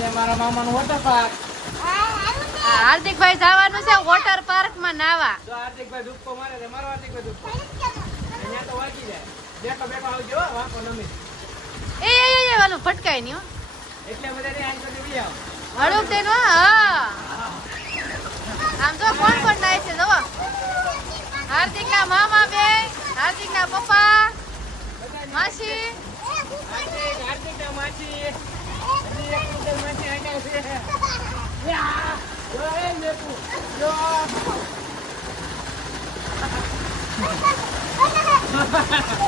આજે મારા મામાનું water park હાર્દિકભાઈ જવાનું છે વોટર પાર્કમાં નાવા. જો હાર્દિકભાઈ ધુક્કો મારે છે મારો હાર્દિકભાઈ ધુક્કો અહીંયા તો વાગી જાય. બેઠો બેઠો આવજો વાંકો નમી. એ એ એ, એ ફટકાય નહીં એટલે બધા હળુક હા આમ તો કોણ કોણ નાય છે જુઓ હાર્દિક ના મામા બે હાર્દિક ના પપ્પા માસી. હાર્દિક હાર્દિક ના માસી.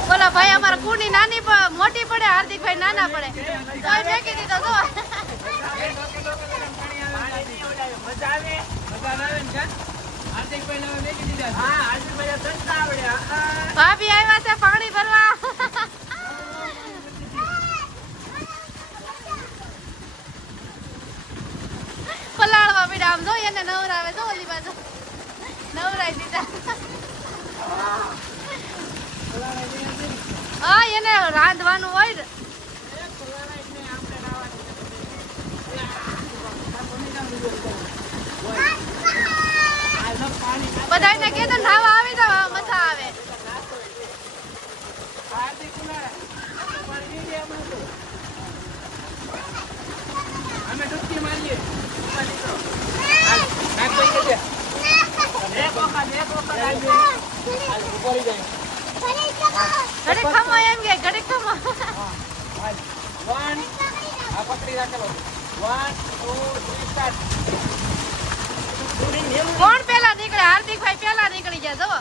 બોલો ભાઈ અમારે કુની નાની મોટી પડે હાર્દિક ભાઈ નાના પડે. તો જો આવડે હા ભાભી આવ્યા છે પાણી ભરવા. પીડા આમ જો નવરાવે જો ઓલી બાજુ નવરાઈ દીધા હા એને રાંધવાનું હોય બધા બધાને કે તો નાવા આવી જાવ મજા આવે અમે ડૂબકી મારીએ હાલ, નાખ દઈ દેજે. એક વખત, એક વખત આવજે. હાલ, ઊભો રહી જાય. ઘડીક ખમો એમ કે ઘડીક ખમો હાલ. One. આ પકડી રાખેલો. કોણ પેલા નીકળે? હાર્દિકભાઈ પેલા નીકળી ગયા જવો.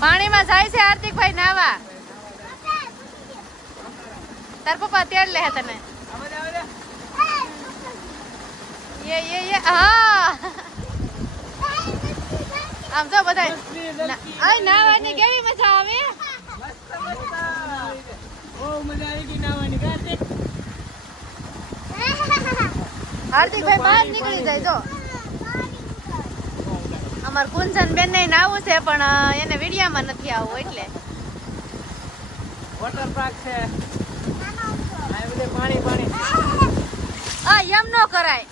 પાણીમાં જાય છે હાર્દિકભાઈ નાવા. તાર પપ્પા તેડ લે તને આવે દે, આવે દે. એ એ એ હા આમ તો બધા આય નાવાની કેવી મજા આવે. બહુ મજા આવી ગઈ નાહવાની. ગાતે. હાર્દિકભાઈ બહાર નીકળી જાય જો અમાર કુંજન બેન ને નાવું છે પણ એને વિડિયામાં નથી આવવું એટલે વોટર પાર્ક છે આ બધે પાણી પાણી આ એમ ન કરાય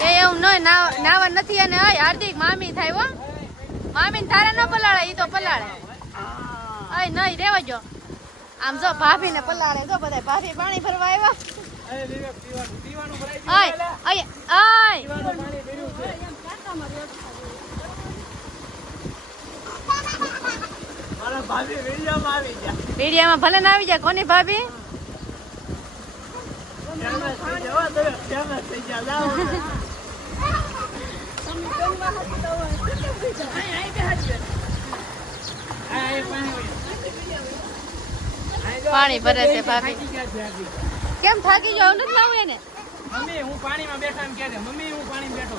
એ એવું ન નાવા નથી અને અય હાર્દિક મામી થાય હો. મામી તારે ન પલાળે ઈ તો પલાળે. અય નહીં રેવા જો આમ જો ભાભી ને પલાળે જો બધા ભાભી પાણી ભરવા આવ્યા. વિડીયોમાં આવી ગયા. વિડિયામાં ભલે ના આવી જાય કોની ભાભી? ફેમસ થઈ ગયા હો તમે ફેમસ થઈ ગયા જાઓ આ એ પાણી પાણી ભરે છે ભાભી. કેમ થાકી ગયો? નથી લાવું એને. મમ્મી હું પાણીમાં બેઠા એમ કહે મમ્મી હું પાણીમાં બેઠો.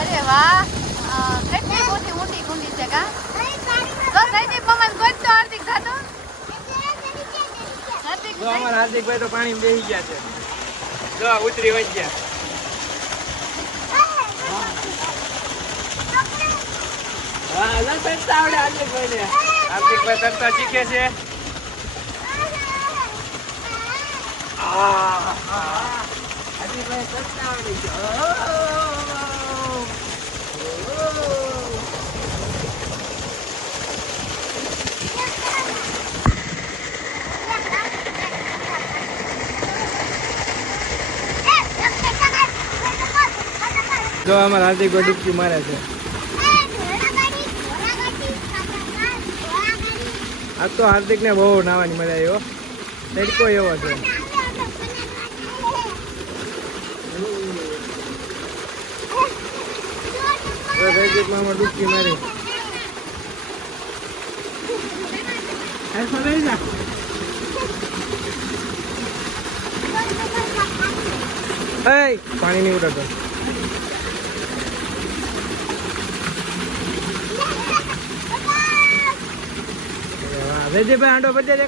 અરે વાહ. કેટલી મોટી ઊંડી કુંડી છે કા? તો સૈનિક મમન કોઈ તો હાર્દિક થાતો હાર્દિક હાર્દિકભાઈ તો પાણીમાં બેસી ગયા છે. જો ઉતરી ગયા હા ના તરતા આવડે હાર્દિકભાઈ ને હાર્દિકભાઈ તરતા શીખે છે. હાર્દિકભાઈ તરતા આવડી ગયો જો અમારા હાર્દિકભાઈ ડૂબકી મારે છે. આ તો હાર્દિક ને બહુ નાવાની મજા આવ્યો તડકો એવો છે. હાર્દિક મામા ડૂબકી મારી. પાણી નહીં ઉડતો જયજયભાઈ આંડો ભરી દે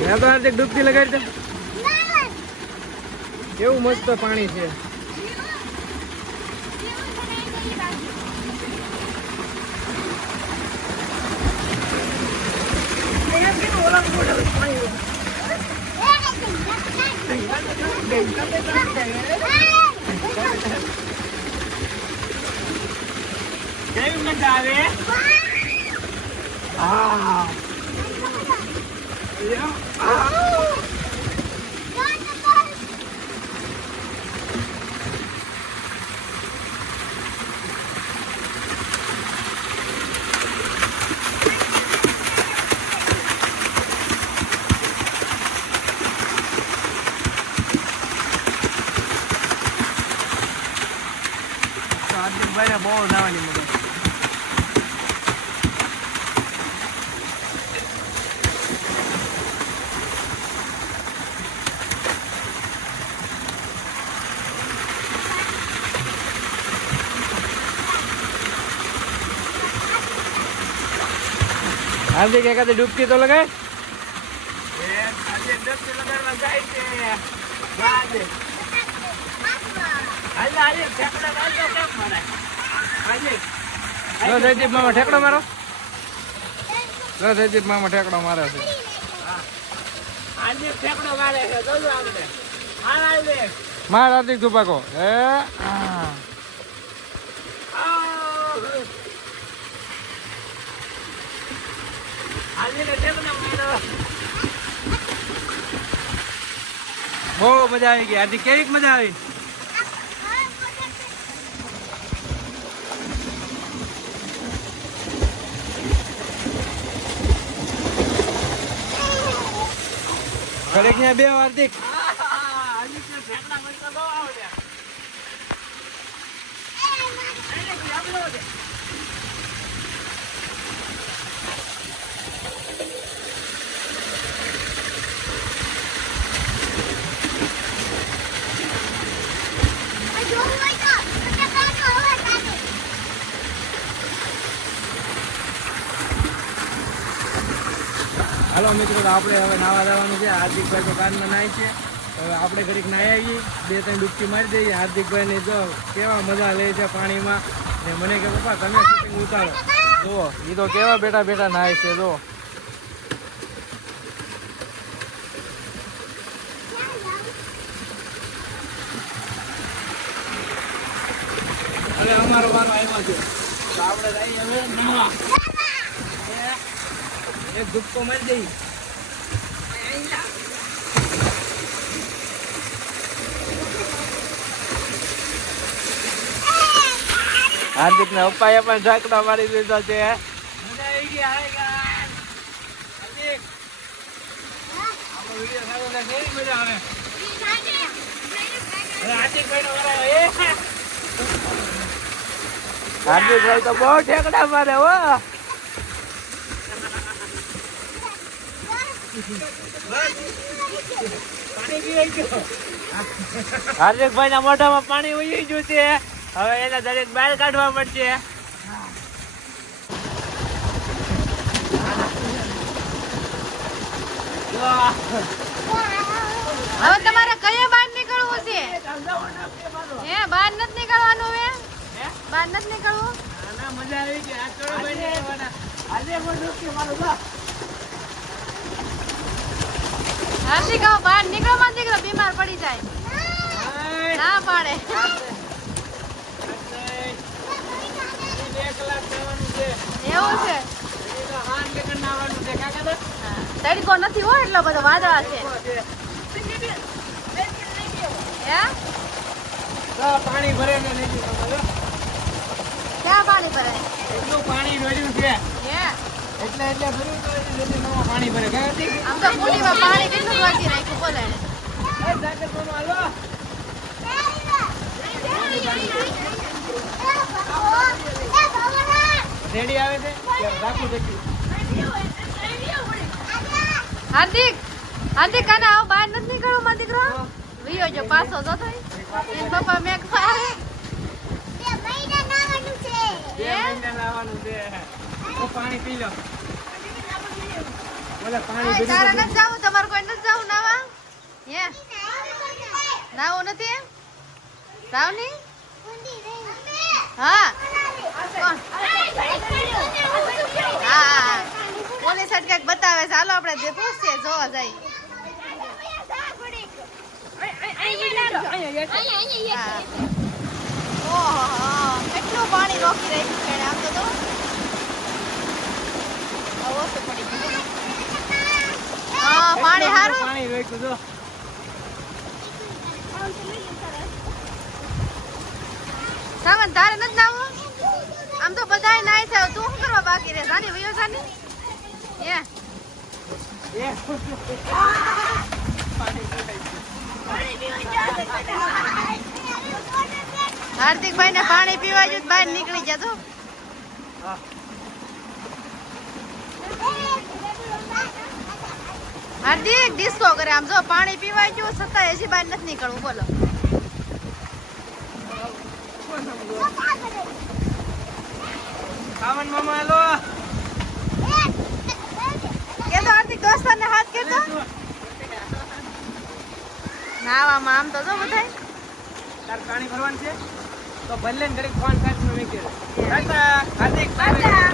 મેં તો હાર્દિક ડૂબકી લગાડી દે કેવું મસ્ત પાણી છે. Thank you. આવે આ તો હાર્દિકભાઈને બહુ નાવાની મજા આવે. હાર્દિક એકાદી ડૂબકી તો લગાય એ આજે ડૂબકી લગાડવા જાય છે વાહ. હાલ આજે ઠેકડા વાળતો કેમ મારે તો લો જયદીપ મામા, ઠેકડો મારો. જયદીપ મામા, ઠેકડો મારે છે. મારે હાર્દિક ધુપાકો એ આ. આજે ઠેકડો મારો બહુ મજા આવી ગઈ. આજે કેવી મજા આવી? ત્યાં બે વાર આજે ઠેકડા મારતો બહુ આવડે હાલો મિત્રો આપણે હવે નાવા જવાનું છે. હાર્દિકભાઈ તો કારમાં નાય છે. હવે આપણે ઘડીક નાહી આવીએ બે ત્રણ ડૂબકી મારી દઈએ. હાર્દિકભાઈને જો કેવા મજા લે છે પાણીમાં. ને મને કે, પપ્પા, તમે શૂટિંગ ઉતારો. જુઓ એ તો કેવા બેઠા બેઠા નાય છે, જુઓ. હવે અમારો વારો આવ્યો છે. આપણે એક ડૂબકો મારી દઈએ. હાર્દિક ને પપ્પાએ પણ ઝાકડો મારી દીધો છે હાર્દિક હાર્દિકભાઈ તો બહુ ઠેકડા મારે હો પાણી પીવાઈ ગયું હાર્દિકભાઈ ના મોઢામાં પાણી ઉઈ ગયું છે. હવે એના દરેક બહાર કાઢવા પડશે. હવે તમારે કયા બહાર નીકળવું છે? હે બહાર નથી નીકળવાનું હવે? બહાર નથી નીકળવું? મજા આવી. આજે બહાર નીકળો માં નીકળો બીમાર પડી જાય. ના પાડે. એવું છે? તડકો નથી હો એટલો બધો વાદળા છે. પાણી ભરે. ક્યાં પાણી ભરાય? એટલું પાણી ભર્યું છે. એટલે એટલે ભર્યું તો એની જલ્દી નવા પાણી ભરે. કાકા હતી? આમ તો કુંડીમાં પાણી કેટલું બાકી રાખ્યું બોલે એ જાકેટ માનો હાલો. રેડી આવે છે? કે રાખું દેખી હાર્દિક હાર્દિક કાના આવો બહાર નથી નીકળો માં દીકરો? વિયો જો પાછો જો થઈ એન પપ્પા મેક પાડે બે મહિના નાવાનું છે. તો પાણી પી લો. ઓલા પાણી તારે. નથી જાવું તમારે કોઈ નથી જાવું નાવા હે નાવું નથી નહીં હા કોણ હા પોલીસ જ કંઈક બતાવે છે હાલો આપણે જે પૂછીએ જોવા જાય. ઓહો કેટલું પાણી રોકી રાખ્યું છે. આમ તો. ઓછું પડી ગયું. પાણી હારું? પાણી રોક્યું જો. સાવન તારે નથી નાવું? આમ તો બધાય નાય છે તું શું કરવા બાકી રે સાની વયો સાની એ. હાર્દિકભાઈ ને પાણી પીવા જ બહાર નીકળી ગયા તો હાર્દિક ડિસ્કો કરે આમ જો પાણી પીવા ગયું છતાં એસી બહાર નથી નીકળવું બોલો. ખાવન મામા હેલો. કેતો હાર્દિક દોસ્તાર ને હાથ કે તો નાવામાં આમ તો જો બધાય. તાર પાણી ભરવાનું છે? તો ભલે ને ઘડીક ફોન કાઢ મેં કીધું. હાર્દિક ટાટા.